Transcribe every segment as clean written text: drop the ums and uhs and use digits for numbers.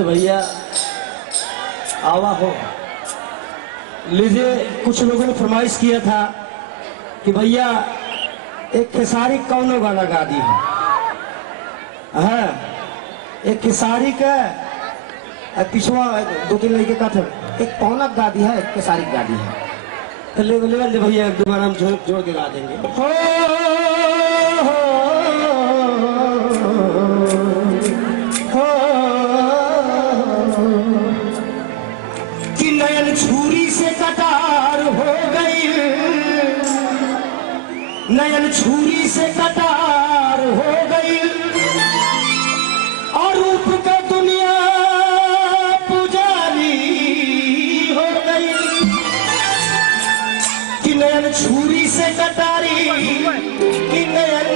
अरे भैया आवा हो लीजिए। कुछ लोगों ने फरमाइश किया था कि भैया एक खेसारी कौनो गाना गा दी है। एक खेसारी का पिछवा दो तीन लड़के का था, एक पौनक गा दी है, एक खेसारी गा दी है। तो ले भैया एक दोबारा हम जोड़ के गा देंगे। कि नयन छुरी से कटार हो गई, नयन छुरी से कटार हो गई और रूप का दुनिया पुजारी हो गई। कि नयन छुरी से कटारी, कि नयन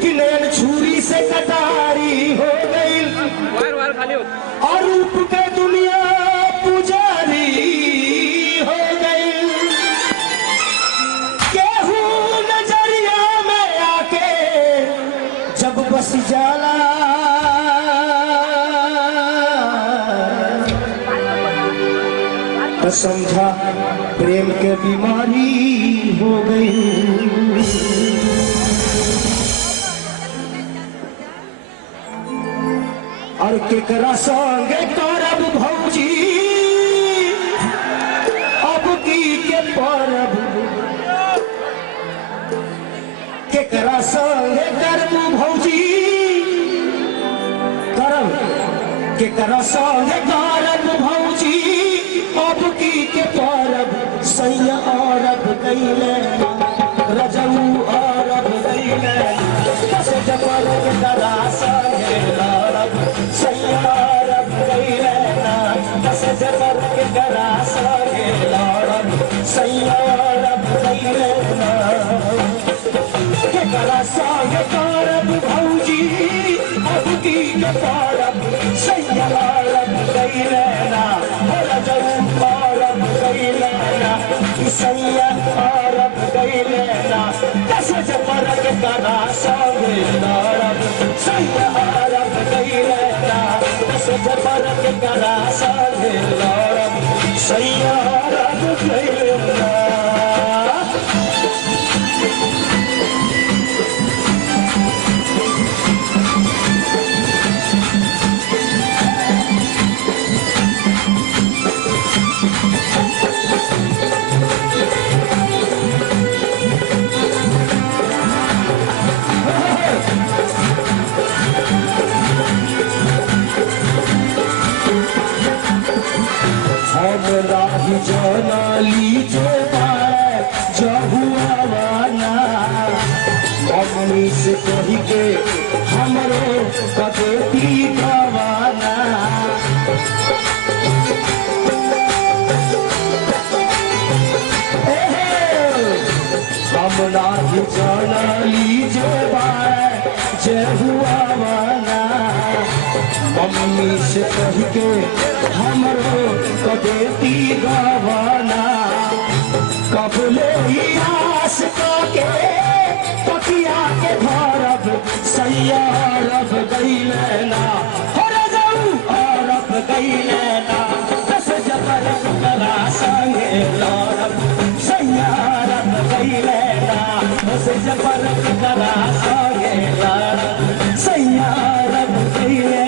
कि नयन छुरी से कटारी हो गई और रूप का दुनिया पुजारी हो गई। केहू नजरिया में आके जब बस जाला तो समझा प्रेम के बीमारी हो गई। और केकरा संगे करब भौजी अब की के परब, केकरा संगे करब भौजी करब, केकरा संगे करब भौजी अब की के परब। सैया अरब कैले रजऊ अरब कैले दस जबर के करा संगे लड़ब। सैया अरब कैले दस जबर के करा संगे लड़ब। सैया अरब कैले के करा संगे करब भौजी अब की के परब। सैया अरब कैले रजऊ अरब कैले सैया अरब कैले दस जबर के करा संगे लड़ब। सैया अरब कैले दस जबर के करा संगे लड़ब। सैया अरब कैले जना लीजे जहुआवाना मम्मी से कही के हमरो कदेती गवाना। हम नाही जना लीजे जहुआवाना मम्मी से कही के हमरो कदेती गवाना। कबले आस के पतिया के धरब। सैया अरब कैले हो रजऊ अरब कैले दस जबर करा संगे लड़ब। सैया अरब कैले दस जबर करा संगे लड़ब। सैया अरब कैले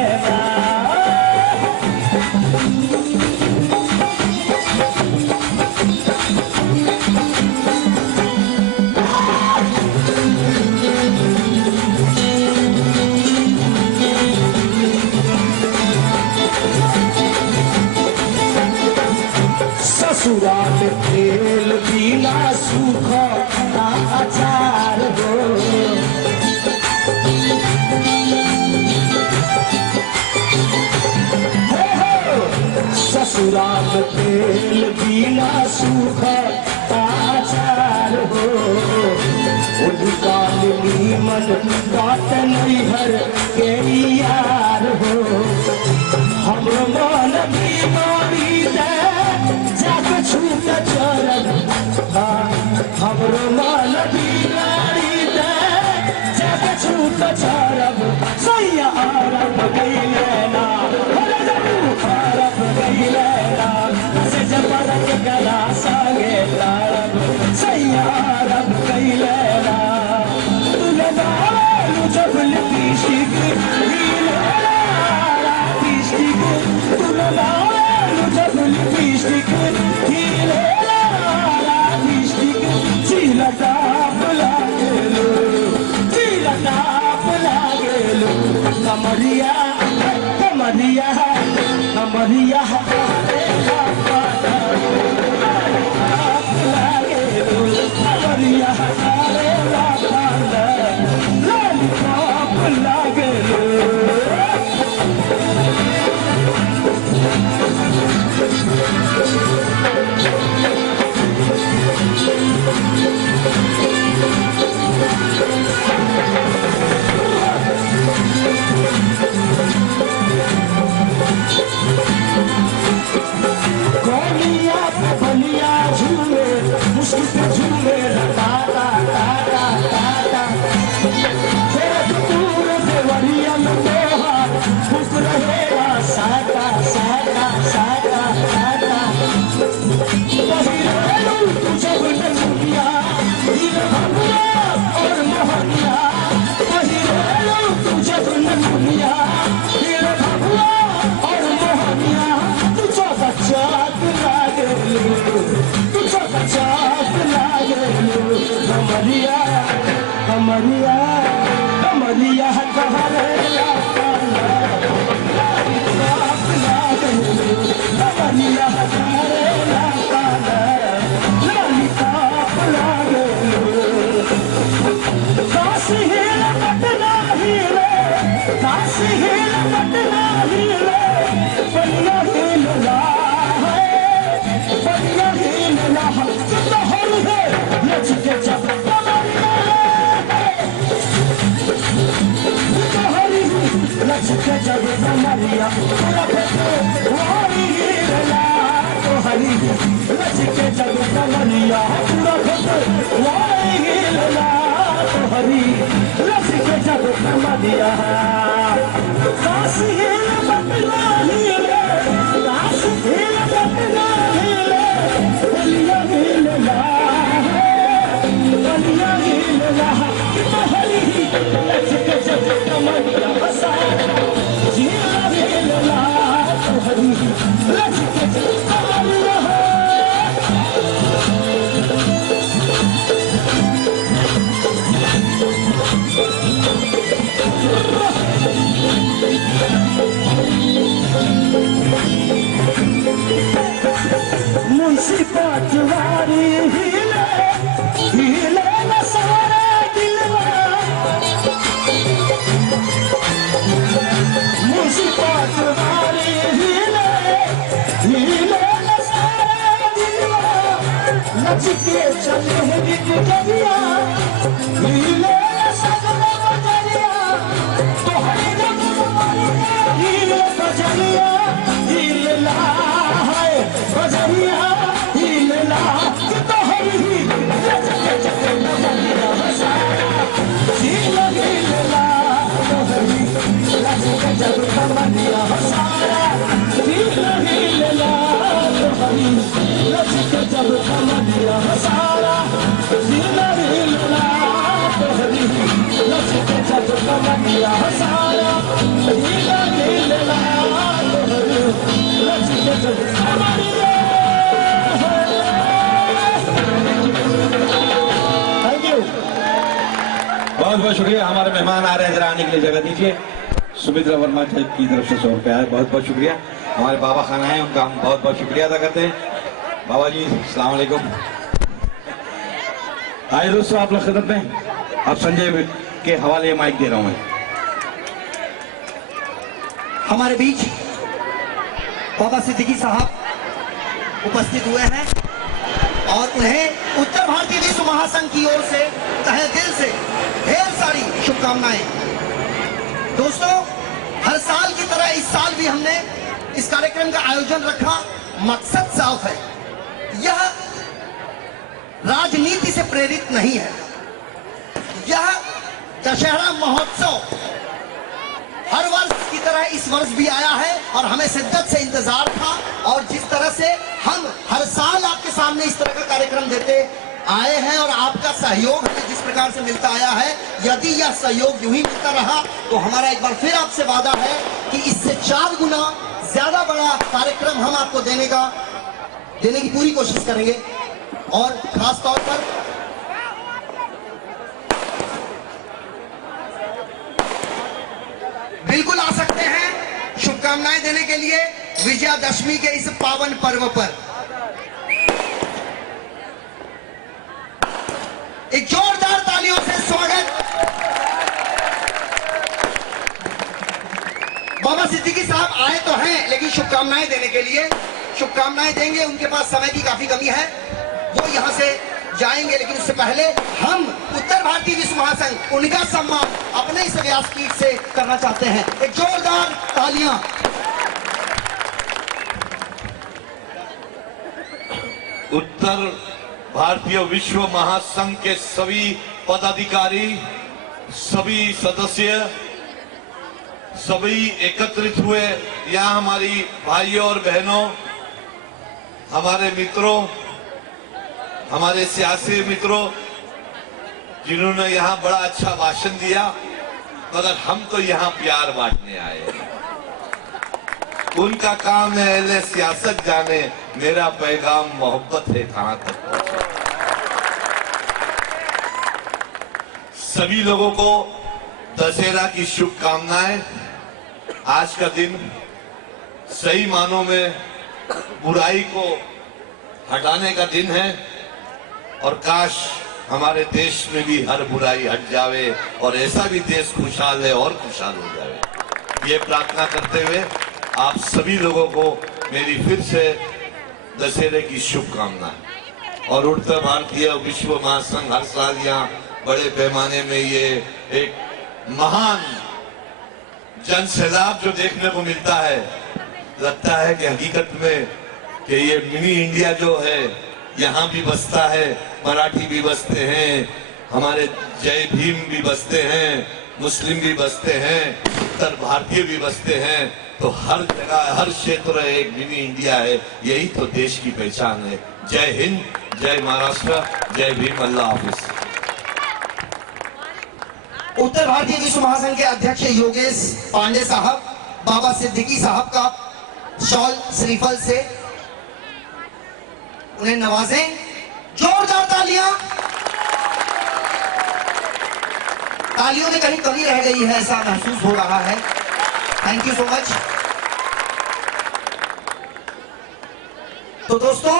ससुराल तेल बिना सूखा अचार हो। ससुराल तेल बिना सूखा अचार हो। उनका नीमन बात नैहर के यार हो। हम मन बीमारी जाके छूट चरब। हमरो मन बीमारी जाके छूट चरब। सैया रब गई लेना रब गई लेना से जबर के गला संगे तारब सैया रब गई लेना तुले नालू जब लिपस्टिक लिपस्टिक तुले नालू जब लिपस्टिक लिपस्टिक चिलटा लागेलो कमरिया कमरिया कमरिया कमरिया लॉलीपॉप लागेलो कमरिया कमरिया कहरेला कमरिया कहरेला लॉलीपॉप लागेलो काशी हिल पटना हिले काशी हिल पटना हिले बलिया हिलला है बलिया हिलला तो हर है लचके जब लचके जब कमरिया वारी हिलला तो हरी लचके जब कमरिया वारी हिलला तो हरी लचके जब कमरिया काशी हिल पटना हिले काशी हिल पटना हिले बलिया हिलला बलिया हिलला तो हरी लचके जब कमरिया मुंशी पटवारी हिले हिले न सारा दिलवा मुंशी पटवारी हिले हिले न सारा दिलवा लचके चले गिरगिया हिले सगला बजरिया तो हरी हिले बजरिया हिलला है बजरिया हिलला तो हरी लचके चले बजरिया सारा हिलला तो हरी लचके चले बजरिया सारा हिलला तो हरी लचके चले बजरिया सारा हिलला तो हरी लचके चले बजरिया सारा हिलला तो हरी लचके चले बजरिया। थैंक यू, बहुत बहुत शुक्रिया। हमारे मेहमान आ रहे हैं, जरा आने के लिए जगह दीजिए। सुमित्रा वर्मा जी की तरफ से 100 रुपया है, बहुत बहुत शुक्रिया। हमारे बाबा खाना है, उनका हम बहुत बहुत शुक्रिया अदा करते हैं। बाबा जी अस्सलाम वालेकुम। आइए दोस्तों, आप लोग खिदमत में, अब संजय के हवाले माइक दे रहा हूं। हमारे बीच बाबा सिद्दीकी साहब उपस्थित हुए हैं और उन्हें उत्तर भारतीय विश्व महासंघ की ओर से तहे दिल से ढेर सारी शुभकामनाएं। दोस्तों, हर साल की तरह इस साल भी हमने इस कार्यक्रम का आयोजन रखा। मकसद साफ है, यह राजनीति से प्रेरित नहीं है। यह दशहरा महोत्सव इस वर्ष भी आया है और हमें शिद्दत से इंतजार था। और जिस तरह से हम हर साल आपके सामने इस तरह का कार्यक्रम देते आए हैं और आपका सहयोग हमें जिस प्रकार से मिलता आया है, यदि यह सहयोग यूं ही मिलता रहा तो हमारा एक बार फिर आपसे वादा है कि इससे 4 गुना ज्यादा बड़ा कार्यक्रम हम आपको देने की पूरी कोशिश करेंगे। और खास तौर पर बिल्कुल आ सकते हैं शुभकामनाएं देने के लिए विजयादशमी के इस पावन पर्व पर। एक जोरदार तालियों से स्वागत बाबा सिद्दीकी साहब आए तो हैं, लेकिन शुभकामनाएं देने के लिए शुभकामनाएं देंगे। उनके पास समय की काफी कमी है, वो यहां से जाएंगे, लेकिन उससे पहले हम उत्तर भारतीय विश्व महासंघ उनका सम्मान अपने इस व्यासपीठ से करना चाहते हैं। एक जोरदार तालियां। उत्तर भारतीय विश्व महासंघ के सभी पदाधिकारी, सभी सदस्य, सभी एकत्रित हुए यहाँ हमारी भाइयों और बहनों, हमारे मित्रों, हमारे सियासी मित्रों जिन्होंने यहाँ बड़ा अच्छा भाषण दिया, मगर हम तो यहाँ प्यार बांटने आए हैं। उनका काम है अहले सियासत जाने, मेरा पैगाम मोहब्बत है कहां तक पहुंचे। सभी लोगों को दशहरा की शुभकामनाएं। आज का दिन सही मानों में बुराई को हटाने का दिन है और काश हमारे देश में भी हर बुराई हट जावे और ऐसा भी देश खुशहाल है और खुशहाल हो जाए। ये प्रार्थना करते हुए आप सभी लोगों को मेरी फिर से दशहरे की शुभकामनाएं। और उत्तर भारतीय विश्व महासंघ हर साल यहाँ बड़े पैमाने में ये एक महान जन सैलाब जो देखने को मिलता है, लगता है कि हकीकत में कि ये मिनी इंडिया जो है यहाँ भी बसता है, मराठी भी बसते हैं, हमारे जय भीम भी बसते हैं, मुस्लिम भी बसते हैं, उत्तर भारतीय भी बसते हैं। तो हर जगह हर क्षेत्र एक मिनी इंडिया है, यही तो देश की पहचान है। जय हिंद, जय महाराष्ट्र, जय भीम, अल्लाह हाफिज। उत्तर भारतीय विश्व महासंघ के अध्यक्ष योगेश पांडे साहब बाबा सिद्दीकी साहब का शॉल श्रीफल से उन्हें नवाजें। जोरदार तालियां। तालियों में कहीं कमी रह गई है ऐसा महसूस हो रहा है। Thank you so much. तो दोस्तों,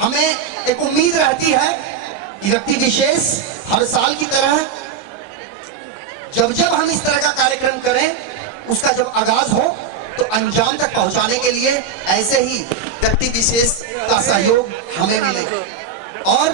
हमें एक उम्मीद रहती है कि व्यक्ति विशेष हर साल की तरह जब हम इस तरह का कार्यक्रम करें, उसका जब आगाज हो तो अंजाम तक पहुंचाने के लिए ऐसे ही व्यक्ति विशेष का सहयोग हमें मिले। और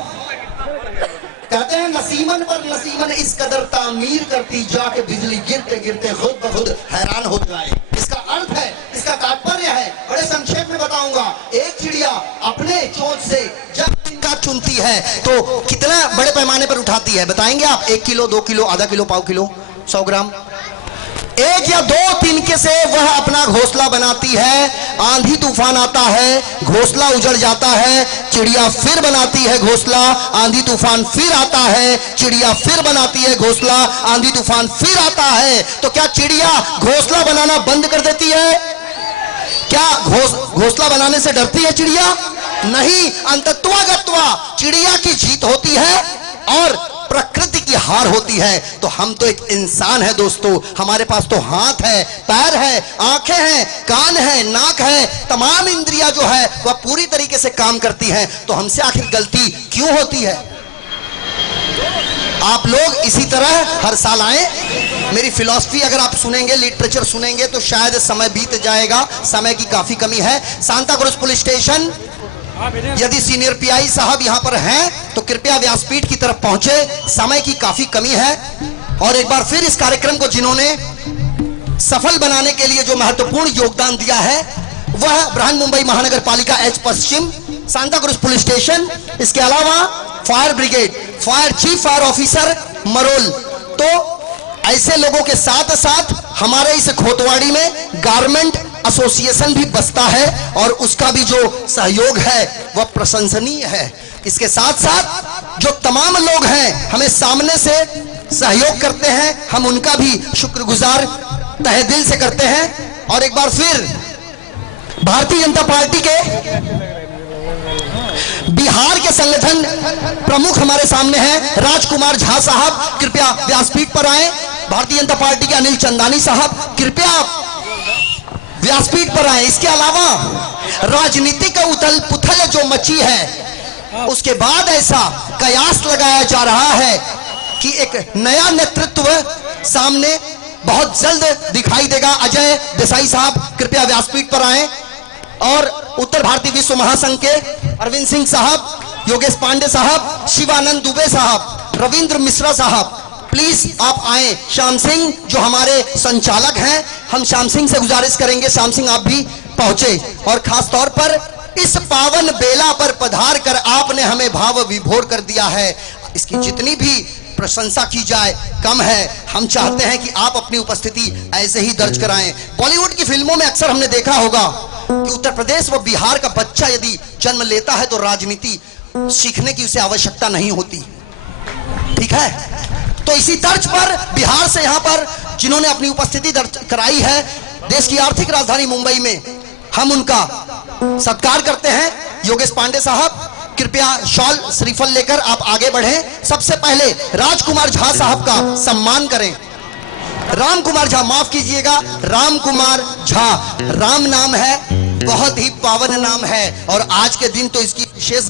कहते हैं नसीमन पर नसीमन इस कदर तामीर करती जाके बिजली गिरते गिरते खुद ब खुद हैरान हो जाए। इसका अर्थ है, इसका तात्पर्य है, बड़े संक्षेप में बताऊंगा। एक चिड़िया अपने चोंच से जब तिनका चुनती है तो कितना बड़े पैमाने पर उठाती है, बताएंगे आप? 1 किलो, 2 किलो, आधा किलो, पाव किलो, 100 ग्राम। 1 या 2 तिनके से वह अपना घोंसला बनाती है। आंधी तूफान आता है, घोंसला उजड़ जाता है, चिड़िया फिर बनाती है घोंसला, आंधी तूफान फिर आता है, चिड़िया फिर बनाती है घोंसला, आंधी तूफान फिर आता है। तो क्या चिड़िया घोंसला बनाना बंद कर देती है? क्या घोंसला बनाने से डरती है चिड़िया? नहीं, अंतत्वागत्वा चिड़िया की जीत होती है और प्रकृति की हार होती है। तो हम तो एक इंसान है दोस्तों, हमारे पास तो हाथ है, पैर है, आंखें हैं, कान है, नाक है, तमाम इंद्रियां जो है वह पूरी तरीके से काम करती हैं। तो हमसे आखिर गलती क्यों होती है? आप लोग इसी तरह हर साल आए। मेरी फिलॉसफी अगर आप सुनेंगे, लिटरेचर सुनेंगे तो शायद समय बीत जाएगा, समय की काफी कमी है। सांता क्रूज पुलिस स्टेशन, यदि सीनियर पीआई साहब यहां पर हैं तो कृपया व्यासपीठ की तरफ पहुंचे, समय की काफी कमी है। और एक बार फिर इस कार्यक्रम को जिन्होंने सफल बनाने के लिए जो महत्वपूर्ण योगदान दिया है वह बृहन्मुंबई महानगर पालिका एच पश्चिम, सांता क्रूज पुलिस स्टेशन, इसके अलावा fire brigade, fire chief fire officer Marol. तो ऐसे लोगों के साथ साथ हमारे इस खोतवाड़ी में गारमेंट एसोसिएशन भी बसता है और उसका भी जो सहयोग है वह प्रशंसनीय है। इसके साथ साथ जो तमाम लोग हैं हमें सामने से सहयोग करते हैं, हम उनका भी शुक्रगुजार तहे दिल से करते हैं। और एक बार फिर भारतीय जनता पार्टी के बिहार के संगठन प्रमुख हमारे सामने हैं राजकुमार झा साहब, कृपया व्यासपीठ पर आए। भारतीय जनता पार्टी के अनिल चंदानी साहब, कृपया व्यासपीठ पर आए। इसके अलावा राजनीतिक उथल पुथल जो मची है उसके बाद ऐसा कयास लगाया जा रहा है कि एक नया नेतृत्व सामने बहुत जल्द दिखाई देगा। अजय देसाई साहब कृपया व्यासपीठ पर आए। और उत्तर भारतीय विश्व महासंघ के अरविंद सिंह साहब, योगेश पांडे साहब, शिवानंद दुबे साहब, रविंद्र मिश्रा साहब, प्लीज आप आए। श्याम सिंह जो हमारे संचालक हैं, हम श्याम सिंह से गुजारिश करेंगे, श्याम सिंह आप भी पहुंचे। और खास तौर पर इस पावन बेला पर पधार कर आपने हमें भाव विभोर कर दिया है। इसकी जितनी भी प्रशंसा की जाए कम है। हम चाहते हैं कि आप अपनी उपस्थिति ऐसे ही दर्ज कराएं। बॉलीवुड की फिल्मों में अक्सर हमने देखा होगा कि उत्तर प्रदेश व बिहार का बच्चा यदि जन्म लेता है तो राजनीति सीखने की उसे आवश्यकता नहीं होती, ठीक है। तो इसी तर्ज पर बिहार से यहां पर जिन्होंने अपनी उपस्थिति दर्ज कराई है देश की आर्थिक राजधानी मुंबई में, हम उनका सत्कार करते हैं। योगेश पांडे साहब कृपया शॉल श्रीफल लेकर आप आगे बढ़ें। सबसे पहले राजकुमार झा साहब का सम्मान करें। राम कुमार झा, माफ कीजिएगा, राम कुमार झा, राम नाम है, बहुत ही पावन नाम है और आज के दिन तो इसकी विशेष